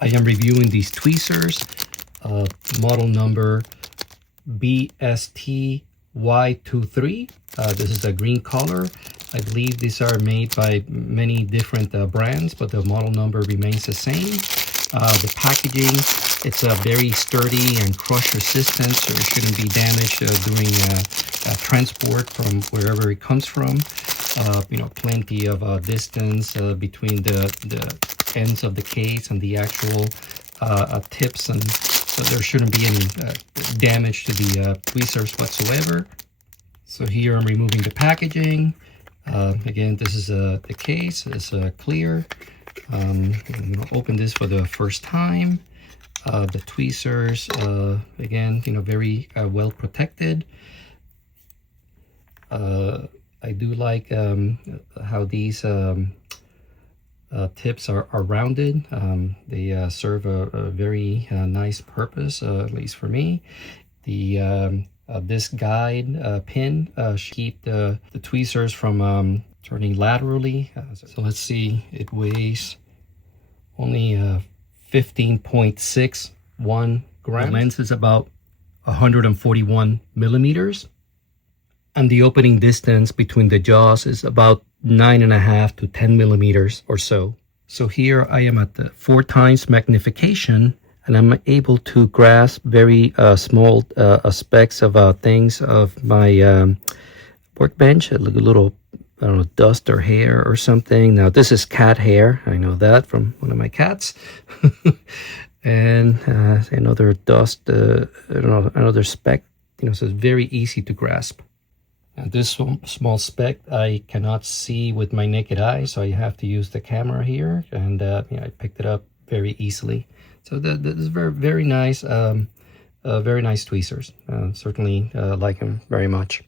I am reviewing these tweezers, model number BST Y23. This is a green color. I believe these are made by many different brands, but the model number remains the same. The packaging, it's very sturdy and crush resistant, so it shouldn't be damaged during transport from wherever it comes from. You know, plenty of distance between the ends of the case and the actual tips, and so there shouldn't be any damage to the tweezers whatsoever. So here I'm removing the packaging. Again, this is the case. It's clear. I'm going to open this for the first time. The tweezers, again, you know, very well protected. I do like how these tips are rounded. They serve a very nice purpose, at least for me. The this guide pin should keep the tweezers from turning laterally. So let's see, it weighs only 15.61 grams. The lens is about 141 millimeters. And the opening distance between the jaws is about 9.5 to 10 millimeters or so. So here I am at the 4 times magnification, and I'm able to grasp very small specks of things of my workbench, a little, I don't know, dust or hair or something. Now this is cat hair. I know that from one of my cats. And another dust, I don't know, another speck, you know, so it's very easy to grasp. And this small speck I cannot see with my naked eye, so I have to use the camera here, and you know, I picked it up very easily. So this is very nice, very nice tweezers. Certainly like them very much.